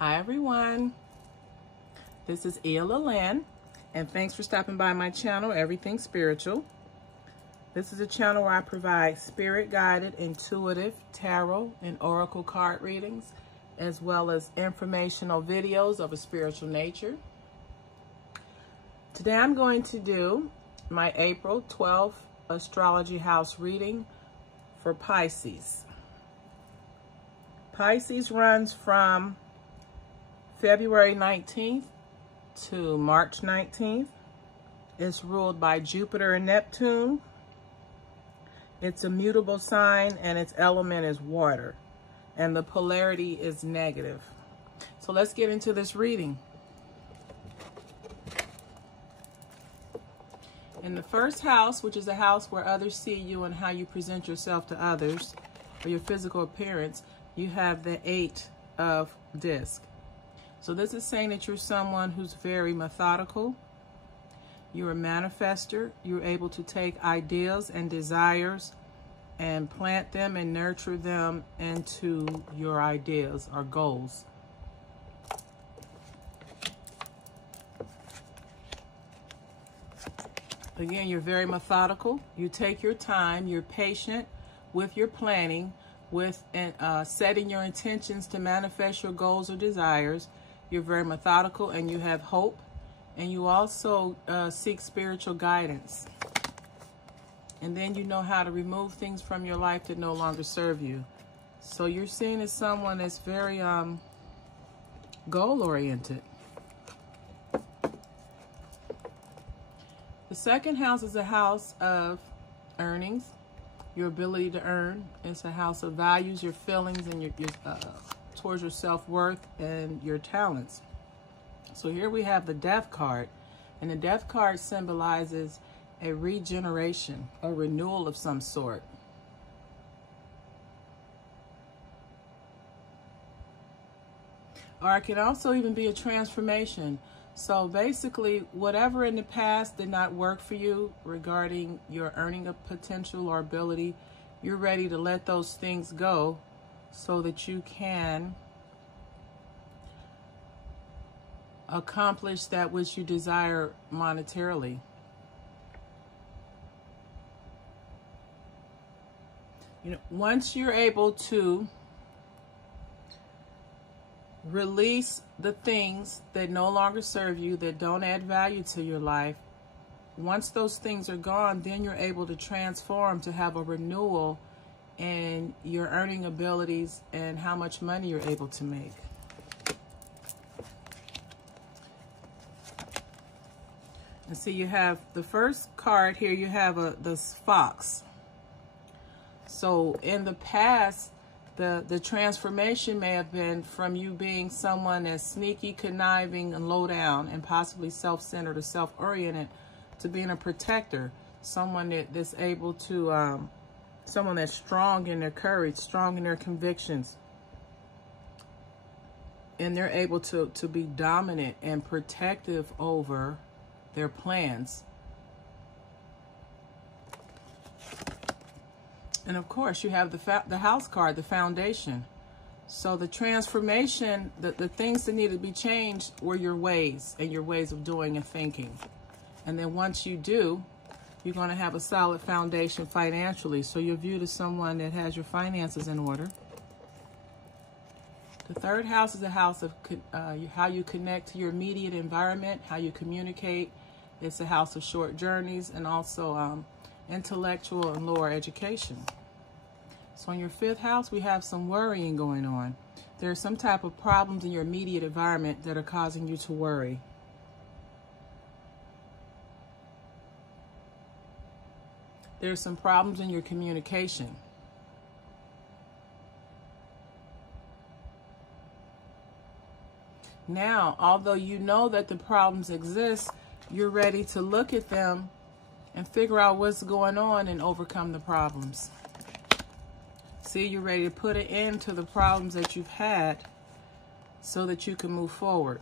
Hi everyone, this is Ela Lynn, and thanks for stopping by my channel, Everything Spiritual. This is a channel where I provide spirit-guided, intuitive, tarot, and oracle card readings, as well as informational videos of a spiritual nature. Today I'm going to do my April 12th astrology house reading for Pisces. Pisces runs from February 19th to March 19th. It's ruled by Jupiter and Neptune. It's a mutable sign and its element is water. And the polarity is negative. So let's get into this reading. In the first house, which is a house where others see you and how you present yourself to others, or your physical appearance, you have the 8 of disc. So this is saying that you're someone who's very methodical. You're a manifester. You're able to take ideas and desires and plant them and nurture them into your ideas or goals. Again, you're very methodical. You take your time. You're patient with your planning, with setting your intentions to manifest your goals or desires. You're very methodical and you have hope, and you also seek spiritual guidance. And then you know how to remove things from your life that no longer serve you. So you're seen as someone that's very goal-oriented. The second house is a house of earnings, your ability to earn. It's a house of values, your feelings, and your towards your self-worth and your talents. So here we have the Death card, and the Death card symbolizes a regeneration, a renewal of some sort. Or it can also even be a transformation. So basically, whatever in the past did not work for you regarding your earning of potential or ability, you're ready to let those things go so that you can accomplish that which you desire monetarily. You know, once you're able to release the things that no longer serve you, that don't add value to your life, once those things are gone, then you're able to transform, to have a renewal in your earning abilities and how much money you're able to make. And see, you have the first card here, you have this fox. So in the past, the transformation may have been from you being someone that's sneaky, conniving, and low down, and possibly self-centered or self-oriented, to being a protector, someone that's able to, someone that's strong in their courage, strong in their convictions, and they're able to be dominant and protective over their plans. And of course, you have the house card, the foundation. So the transformation, the things that need to be changed were your ways and your ways of doing and thinking. And then once you do, you're going to have a solid foundation financially. So you're viewed as someone that has your finances in order. The third house is a house of how you connect to your immediate environment, how you communicate. It's a house of short journeys and also intellectual and lower education. So in your fifth house, we have some worrying going on. There are some type of problems in your immediate environment that are causing you to worry. There are some problems in your communication. Now, although you know that the problems exist, you're ready to look at them and figure out what's going on and overcome the problems. See, you're ready to put an end to the problems that you've had so that you can move forward.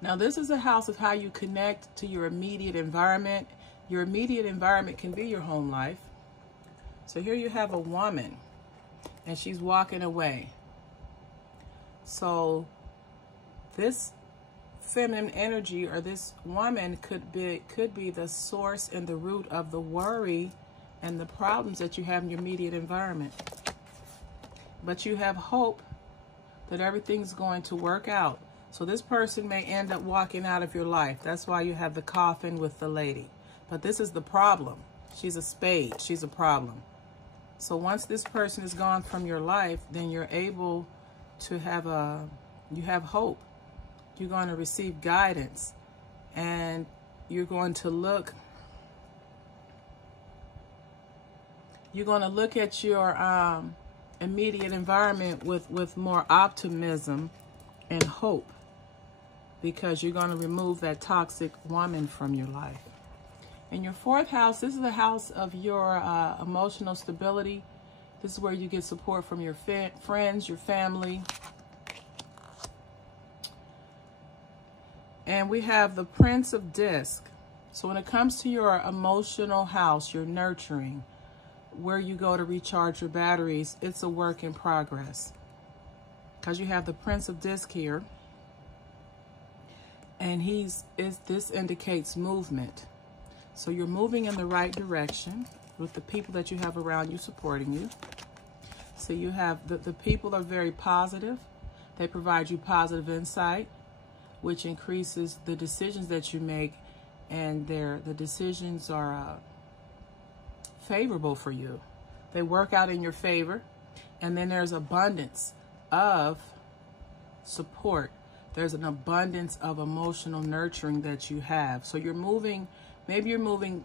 Now, this is a house of how you connect to your immediate environment. Your immediate environment can be your home life. So here you have a woman, and she's walking away. So this feminine energy, or this woman, could be the source and the root of the worry and the problems that you have in your immediate environment. But you have hope that everything's going to work out. So this person may end up walking out of your life. That's why you have the coffin with the lady. But this is the problem. She's a spade. She's a problem. So once this person is gone from your life, then you're able to have you have hope. You're going to receive guidance, and you're going to look at your immediate environment with more optimism and hope, because you're going to remove that toxic woman from your life. In your fourth house, this is the house of your emotional stability. This is where you get support from your friends, your family. And we have the Prince of Disc. So when it comes to your emotional house, your nurturing, where you go to recharge your batteries, it's a work in progress. Because you have the Prince of Disc here. And this indicates movement. So you're moving in the right direction with the people that you have around you supporting you. So you have the people are very positive. They provide you positive insight, which increases the decisions that you make, and the decisions are favorable for you. They work out in your favor, and then there's abundance of support. There's an abundance of emotional nurturing that you have. So you're moving, maybe you're moving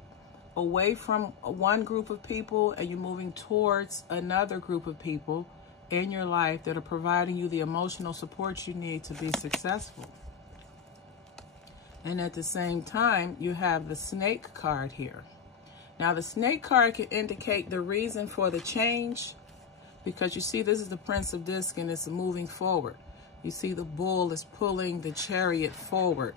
away from one group of people, and you're moving towards another group of people in your life that are providing you the emotional support you need to be successful. And at the same time, you have the Snake card here. Now, the Snake card can indicate the reason for the change, because you see this is the Prince of Disc, and it's moving forward. You see the bull is pulling the chariot forward.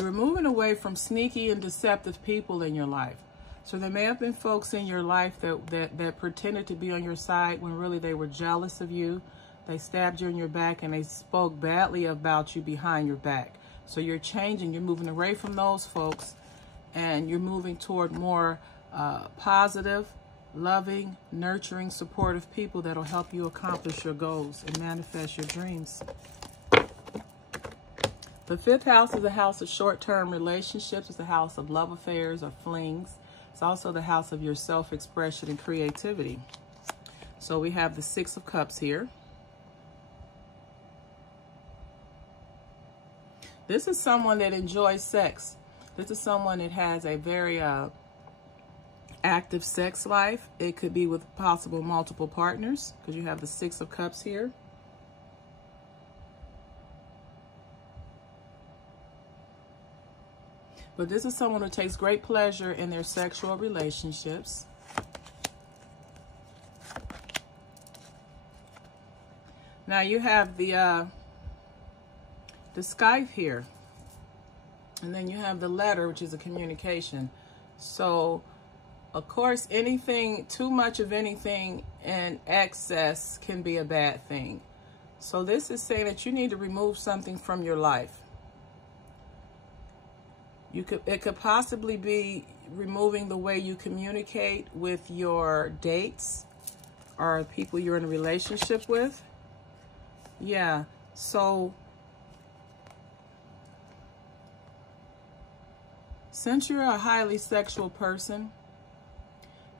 You're moving away from sneaky and deceptive people in your life. So there may have been folks in your life that pretended to be on your side when really they were jealous of you. They stabbed you in your back, and they spoke badly about you behind your back. So you're changing. You're moving away from those folks, and you're moving toward more positive, loving, nurturing, supportive people that will help you accomplish your goals and manifest your dreams. The fifth house is the house of short-term relationships. It's the house of love affairs or flings. It's also the house of your self-expression and creativity. So we have the Six of Cups here. This is someone that enjoys sex. This is someone that has a very active sex life. It could be with possible multiple partners, because you have the Six of Cups here. But this is someone who takes great pleasure in their sexual relationships. Now you have the Scythe here. And then you have the Letter, which is a communication. So, of course, too much of anything in excess can be a bad thing. So this is saying that you need to remove something from your life. It could possibly be removing the way you communicate with your dates or people you're in a relationship with. Yeah, so since you're a highly sexual person,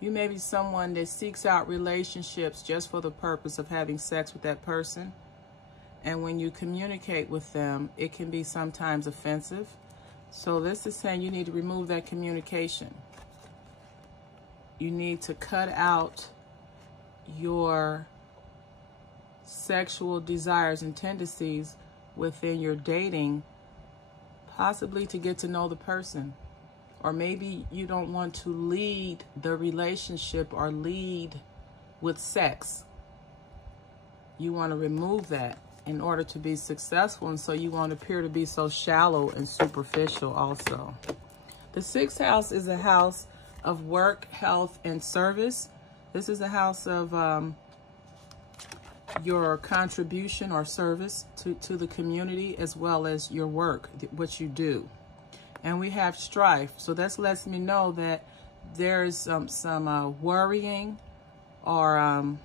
you may be someone that seeks out relationships just for the purpose of having sex with that person. And when you communicate with them, it can be sometimes offensive. So this is saying you need to remove that communication. You need to cut out your sexual desires and tendencies within your dating, possibly to get to know the person. Or maybe you don't want to lead the relationship or lead with sex. You want to remove that in order to be successful, and so you won't appear to be so shallow and superficial also. The sixth house is a house of work, health, and service. This is a house of your contribution or service to the community, as well as your work, what you do. And we have strife. So that lets me know that there's some worrying or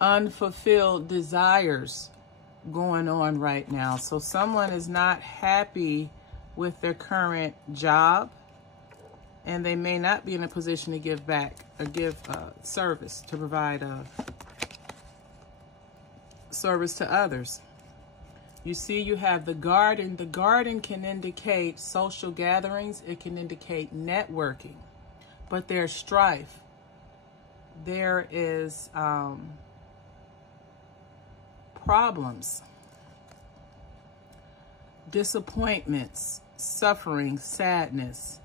unfulfilled desires going on right now. So someone is not happy with their current job, and they may not be in a position to give back or give service, to provide service to others. You see, you have the garden. The garden can indicate social gatherings. It can indicate networking. But there's strife. There is problems, disappointments, suffering, sadness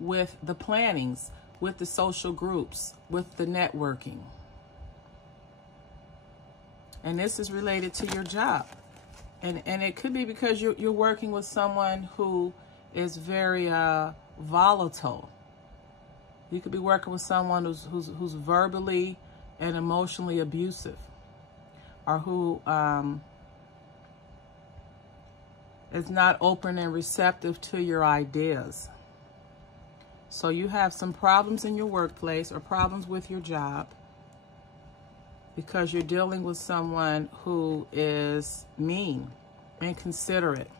with the plannings, with the social groups, with the networking. And this is related to your job. And it could be because you're working with someone who is very volatile. You could be working with someone who's verbally and emotionally abusive, or who is not open and receptive to your ideas. So you have some problems in your workplace or problems with your job because you're dealing with someone who is mean, inconsiderate.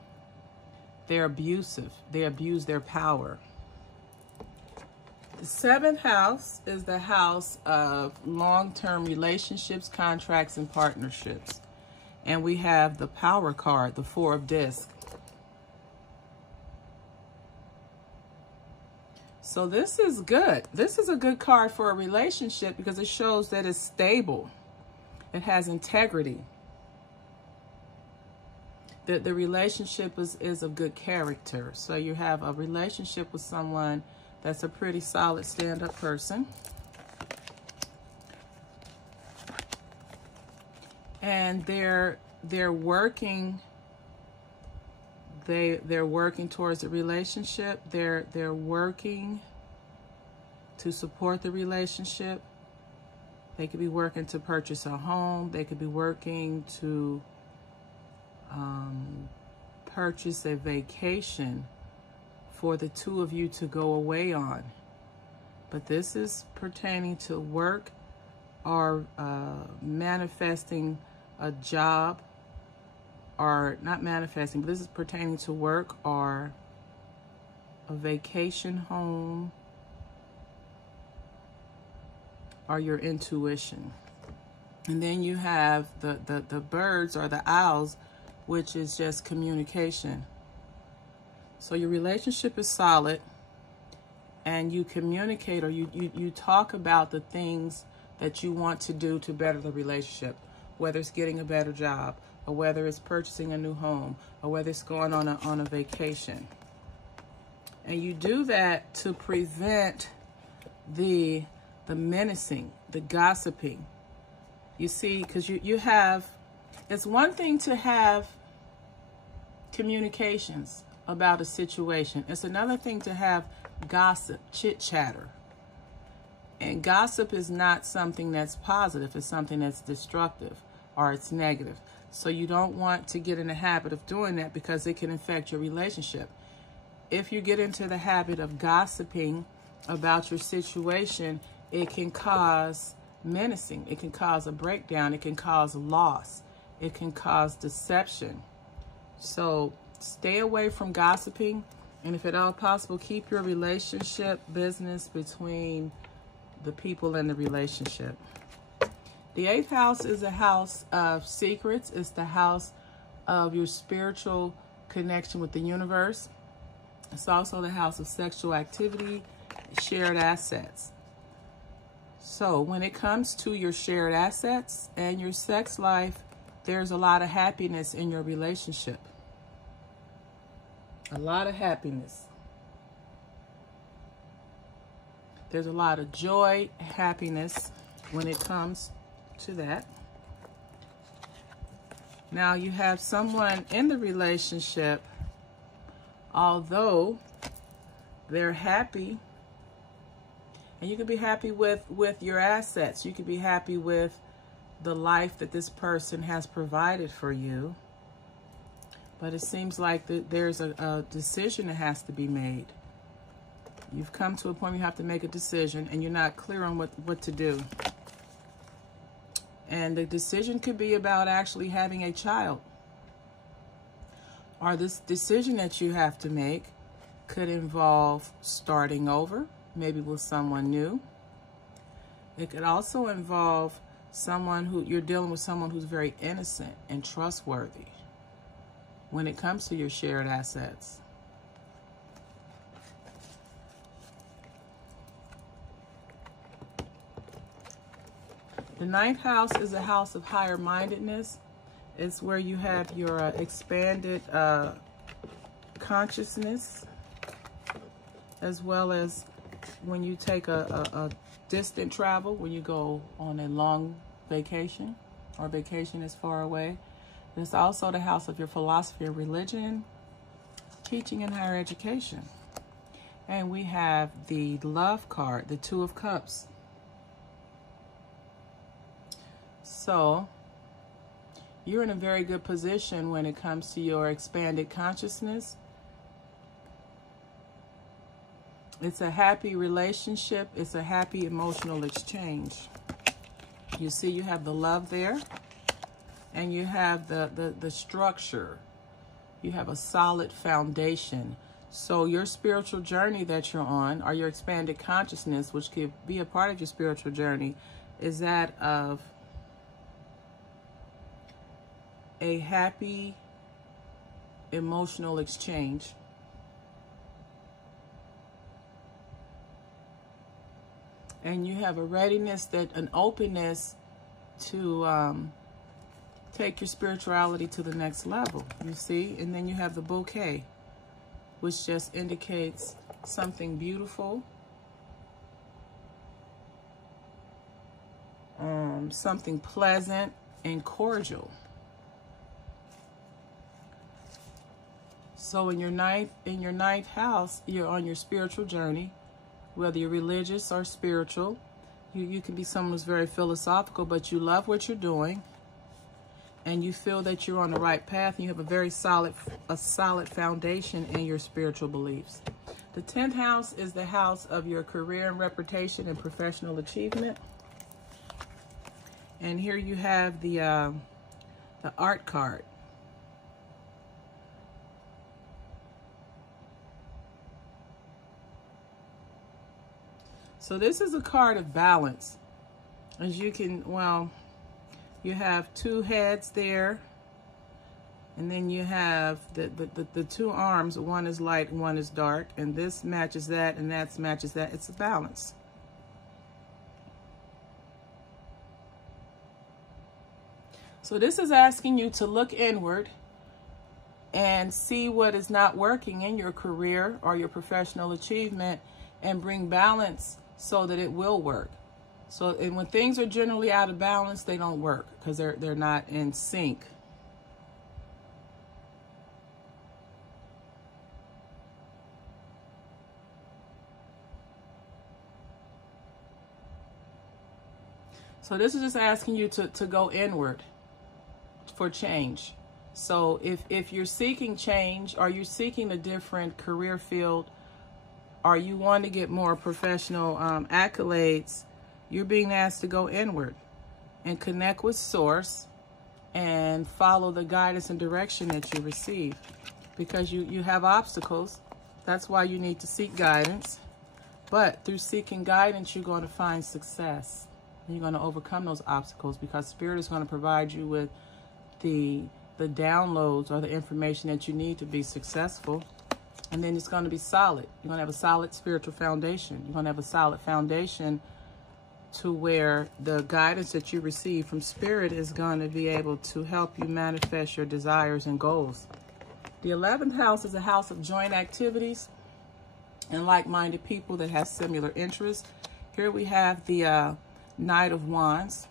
They're abusive. They abuse their power. The 7th house is the house of long-term relationships, contracts, and partnerships. And we have the power card, the 4 of discs. So this is good. This is a good card for a relationship because it shows that it's stable. It has integrity. That the relationship is of good character. So you have a relationship with someone that's a pretty solid stand-up person. And they're working they're working towards a relationship. They're working to support the relationship. They could be working to purchase a home. They could be working to purchase a vacation for the 2 of you to go away on. But this is pertaining to work or manifesting a job, or not manifesting, but this is pertaining to work or a vacation home or your intuition. And then you have the birds or the owls, which is just communication. So your relationship is solid, and you communicate, or you talk about the things that you want to do to better the relationship, whether it's getting a better job, or whether it's purchasing a new home, or whether it's going on a vacation. And you do that to prevent the menacing, the gossiping. You see, because you have, it's one thing to have communications about a situation. It's another thing to have gossip, chit-chatter. And gossip is not something that's positive. It's something that's destructive, or it's negative. So you don't want to get in the habit of doing that because it can affect your relationship. If you get into the habit of gossiping about your situation, it can cause menacing. It can cause a breakdown. It can cause loss. It can cause deception. So stay away from gossiping. And if at all possible, keep your relationship business between the people in the relationship. The 8th house is a house of secrets. It's the house of your spiritual connection with the universe. It's also the house of sexual activity, shared assets. So when it comes to your shared assets and your sex life, there's a lot of happiness in your relationship. A lot of happiness. There's a lot of joy, happiness when it comes to that. Now you have someone in the relationship, although they're happy And you could be happy with your assets. You could be happy with the life that this person has provided for you. But it seems like there's a decision that has to be made. You've come to a point where you have to make a decision and you're not clear on what to do. And the decision could be about actually having a child. Or this decision that you have to make could involve starting over, maybe with someone new. It could also involve someone who you're dealing with, someone who's very innocent and trustworthy when it comes to your shared assets. The ninth house is a house of higher mindedness. It's where you have your expanded consciousness, as well as when you take a distant travel, when you go on a long vacation or vacation is far away. It's also the house of your philosophy and religion, teaching and higher education. And we have the love card, the Two of Cups. So you're in a very good position when it comes to your expanded consciousness. It's a happy relationship. It's a happy emotional exchange. You see, you have the love there, and you have the structure. You have a solid foundation. So your spiritual journey that you're on, or your expanded consciousness, which could be a part of your spiritual journey, is that of a happy emotional exchange. And you have a readiness, an openness to take your spirituality to the next level, you see? And then you have the bouquet, which just indicates something beautiful, something pleasant and cordial. So in your ninth house, you're on your spiritual journey. Whether you're religious or spiritual, you can be someone who's very philosophical, but you love what you're doing, and you feel that you're on the right path, and you have a very solid foundation in your spiritual beliefs. The 10th house is the house of your career and reputation and professional achievement. And here you have the art card. So this is a card of balance. As you can, well, you have two heads there, and then you have the two arms. One is light and one is dark, and this matches that, and that matches that. It's a balance. So this is asking you to look inward and see what is not working in your career or your professional achievement, and bring balance so that it will work. So, and when things are generally out of balance, they don't work because they're not in sync. So this is just asking you to go inward for change. So if you're seeking change, or you're seeking a different career field, or you want to get more professional accolades, you're being asked to go inward and connect with Source and follow the guidance and direction that you receive. Because you have obstacles. That's why you need to seek guidance. But through seeking guidance, you're going to find success. And you're going to overcome those obstacles, because Spirit is going to provide you with the downloads or the information that you need to be successful. And then it's going to be solid. You're going to have a solid spiritual foundation. You're going to have a solid foundation to where the guidance that you receive from Spirit is going to be able to help you manifest your desires and goals. The 11th house is a house of joint activities and like-minded people that have similar interests. Here we have the Knight of Wands.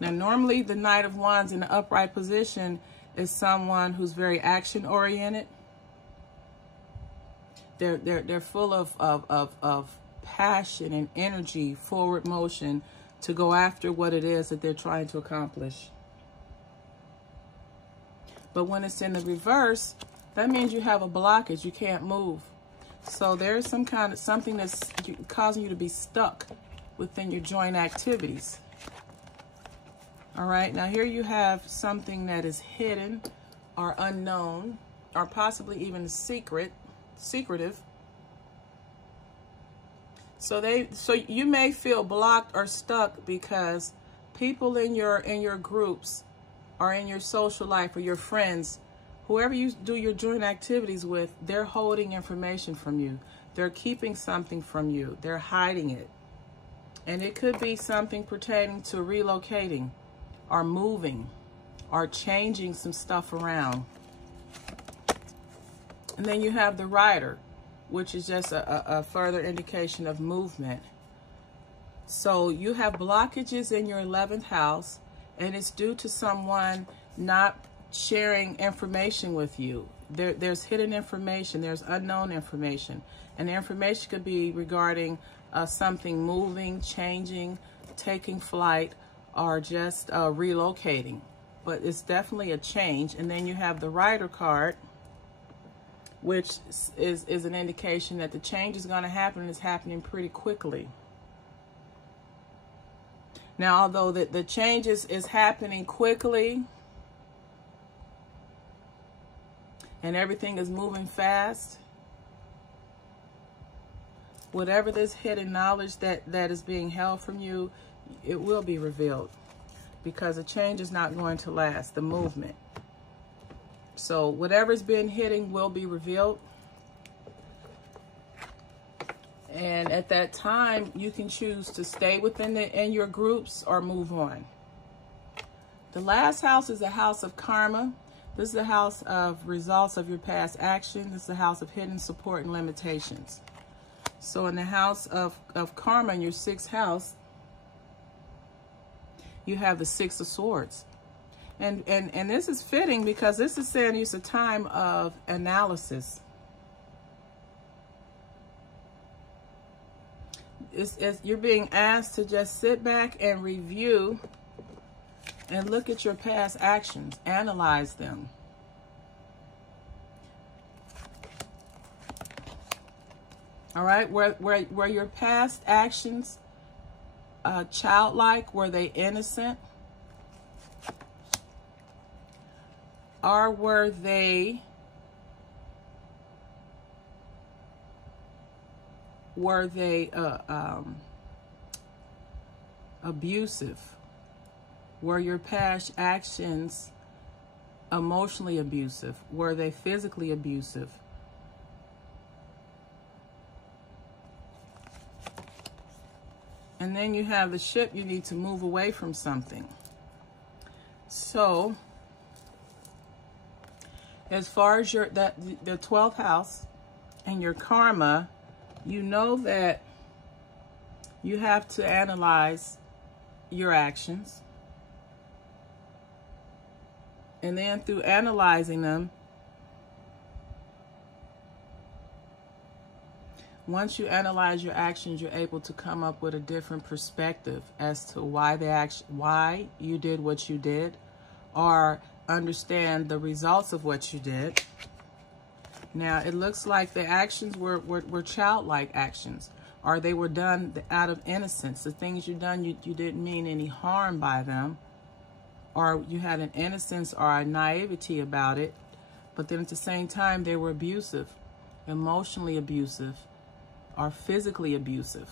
Now, normally the Knight of Wands in the upright position is someone who's very action-oriented. They're full of passion and energy, forward motion to go after what it is that they're trying to accomplish. But when it's in the reverse, that means you have a blockage. You can't move. So there's something that's causing you to be stuck within your joint activities. All right, now here you have something that is hidden or unknown or possibly even secretive. So you may feel blocked or stuck because people in your groups or in your social life or your friends, whoever you do your joint activities with, they're holding information from you. They're keeping something from you. They're hiding it. And it could be something pertaining to relocating or moving or changing some stuff around. And then you have the Rider, which is just a further indication of movement. So you have blockages in your 11th house, and it's due to someone not sharing information with you. There's hidden information, there's unknown information, and the information could be regarding something moving, changing, taking flight, or just relocating. But it's definitely a change. And then you have the Rider card, which is an indication that the change is going to happen, and it's happening pretty quickly. Now, although the change is happening quickly and everything is moving fast, whatever this hidden knowledge that is being held from you, it will be revealed, because the change is not going to last, the movement. So whatever's been hidden will be revealed. And at that time, you can choose to stay in your groups or move on. The last house is a house of karma. This is a house of results of your past action. This is a house of hidden support and limitations. So in the house of karma, in your 6th house, you have the 6 of Swords. And this is fitting because this is saying it's a time of analysis. You're being asked to just sit back and review and look at your past actions, analyze them. All right, were your past actions childlike? Were they innocent? Or were they abusive? Were your past actions emotionally abusive? Were they physically abusive? And then you have the Ship. You need to move away from something. So as far as the 12th house and your karma, you know that you have to analyze your actions. And then through analyzing them, once you analyze your actions, you're able to come up with a different perspective as to why you did what you did, or understand the results of what you did. Now, it looks like the actions were childlike actions, or they were done out of innocence. The things you done, you didn't mean any harm by them, or you had an innocence or a naivety about it, but then at the same time, they were abusive, emotionally abusive, or physically abusive.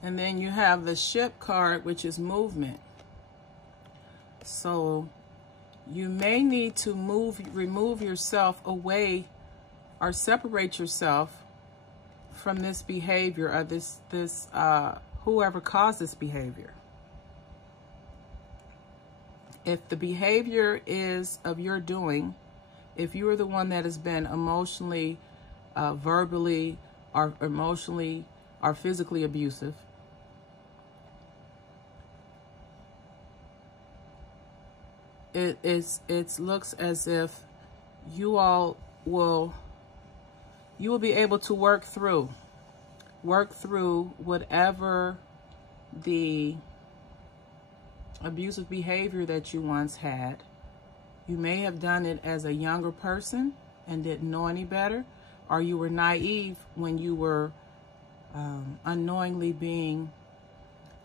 And then you have the Ship card, which is movement. So you may need to remove yourself away or separate yourself from this behavior or this whoever caused this behavior. If the behavior is of your doing, if you are the one that has been emotionally, verbally, or emotionally or physically abusive, it looks as if you will be able to work through whatever the abusive behavior that you once had. You may have done it as a younger person and didn't know any better, or you were naive when you were unknowingly being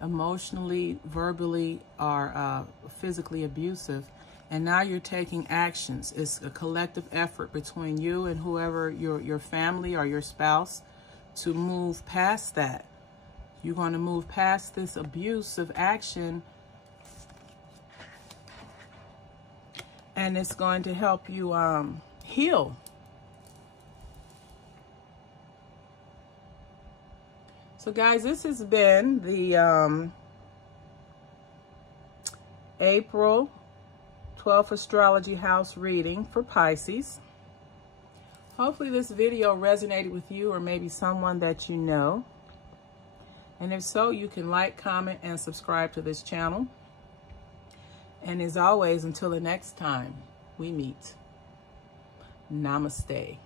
emotionally, verbally, or physically abusive, and now you're taking actions. It's a collective effort between you and whoever, your family or your spouse, to move past that. You're going to move past this abusive action, and it's going to help you heal. So guys, this has been the April 12th Astrology House reading for Pisces. Hopefully this video resonated with you or maybe someone that you know. And if so, you can like, comment, and subscribe to this channel. And as always, until the next time we meet, namaste.